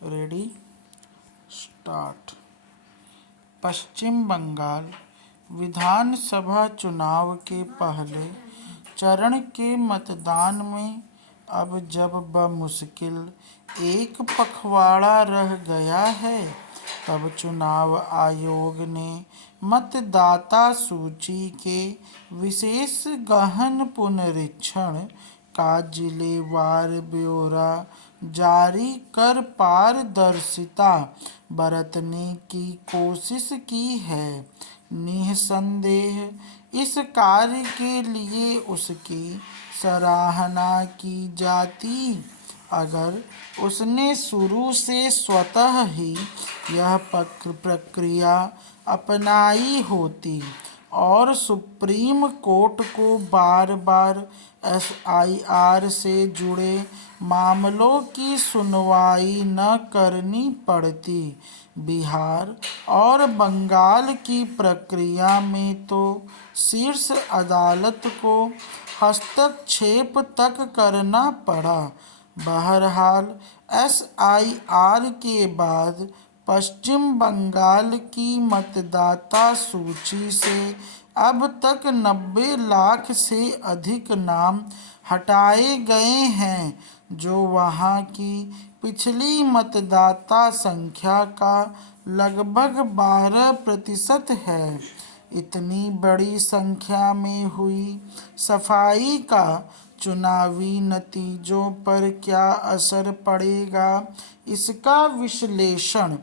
Ready start. Paschim Bangal विधानसभा चुनाव के पहले चरण के मतदान में अब जब बमुश्किल एक पखवाड़ा रह गया है, तब चुनाव आयोग ने मतदाता सूची के विशेष गहन पुनरीक्षण का जिलेवार ब्यौरा जारी कर पारदर्शिता बरतने की कोशिश की है। निःसंदेह इस कार्य के लिए उसकी सराहना की जाती अगर उसने शुरू से स्वतः ही यह प्रक्रिया अपनाई होती और सुप्रीम कोर्ट को बार बार एसआईआर से जुड़े मामलों की सुनवाई न करनी पड़ती। बिहार और बंगाल की प्रक्रिया में तो शीर्ष अदालत को हस्तक्षेप तक करना पड़ा। बहरहाल एसआईआर के बाद पश्चिम बंगाल की मतदाता सूची से अब तक 90 लाख से अधिक नाम हटाए गए हैं, जो वहां की पिछली मतदाता संख्या का लगभग 12% है। इतनी बड़ी संख्या में हुई सफाई का चुनावी नतीजों पर क्या असर पड़ेगा, इसका विश्लेषण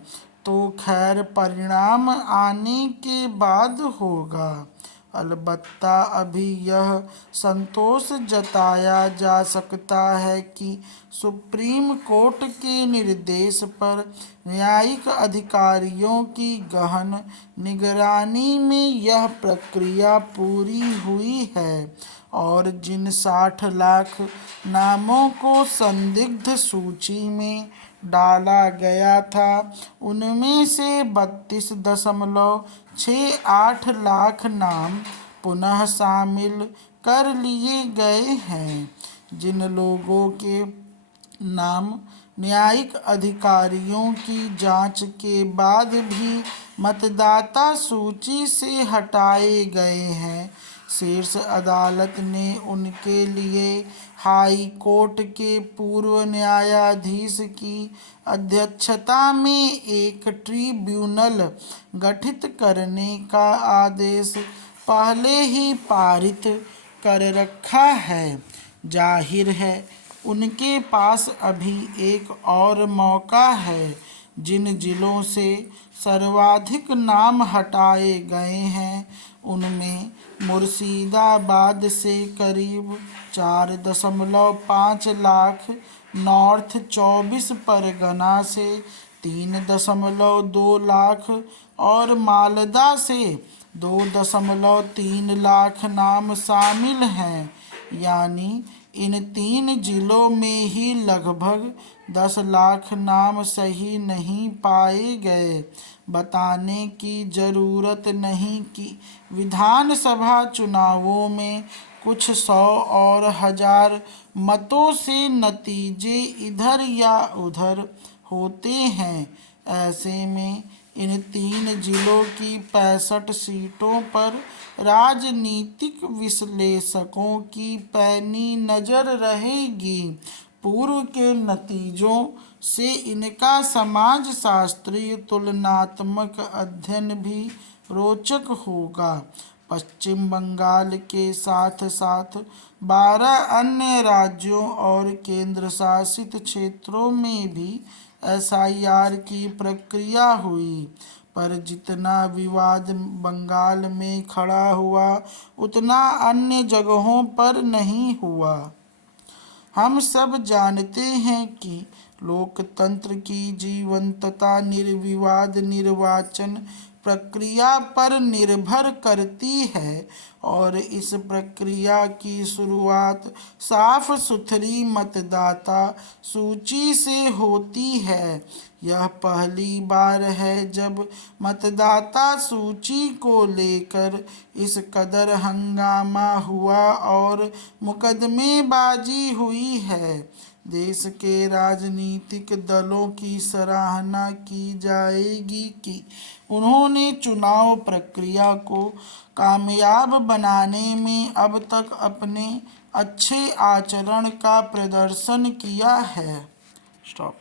तो खैर परिणाम आने के बाद होगा। अलबत्ता अभी यह संतोष जताया जा सकता है कि सुप्रीम कोर्ट के निर्देश पर न्यायिक अधिकारियों की गहन निगरानी में यह प्रक्रिया पूरी हुई है और जिन 60 लाख नामों को संदिग्ध सूची में डाला गया था, उनमें से 32.68 लाख नाम पुनः शामिल कर लिए गए हैं। जिन लोगों के नाम न्यायिक अधिकारियों की जांच के बाद भी मतदाता सूची से हटाए गए हैं, शीर्ष अदालत ने उनके लिए हाई कोर्ट के पूर्व न्यायाधीश की अध्यक्षता में एक ट्रिब्यूनल गठित करने का आदेश पहले ही पारित कर रखा है। जाहिर है उनके पास अभी एक और मौका है। जिन जिलों से सर्वाधिक नाम हटाए गए हैं, उनमें मुर्शिदाबाद से करीब 4.5 लाख, नॉर्थ 24 परगना से 3.2 लाख और मालदा से 2.3 लाख नाम शामिल हैं। यानी इन 3 जिलों में ही लगभग 10 लाख नाम सही नहीं पाए गए। बताने की ज़रूरत नहीं कि विधानसभा चुनावों में कुछ 100 और 1000 मतों से नतीजे इधर या उधर होते हैं। ऐसे में इन 3 जिलों की 65 सीटों पर राजनीतिक विश्लेषकों की पैनी नज़र रहेगी। पूर्व के नतीजों से इनका समाजशास्त्रीय तुलनात्मक अध्ययन भी रोचक होगा। पश्चिम बंगाल के साथ साथ 12 अन्य राज्यों और केंद्र शासित क्षेत्रों में भी एसआईआर की प्रक्रिया हुई, पर जितना विवाद बंगाल में खड़ा हुआ, उतना अन्य जगहों पर नहीं हुआ। हम सब जानते हैं कि लोकतंत्र की जीवंतता निर्विवाद निर्वाचन प्रक्रिया पर निर्भर करती है और इस प्रक्रिया की शुरुआत साफ सुथरी मतदाता सूची से होती है। यह पहली बार है जब मतदाता सूची को लेकर इस कदर हंगामा हुआ और मुकदमेबाजी हुई है। देश के राजनीतिक दलों की सराहना की जाएगी कि उन्होंने चुनाव प्रक्रिया को कामयाब बनाने में अब तक अपने अच्छे आचरण का प्रदर्शन किया है। स्टॉप।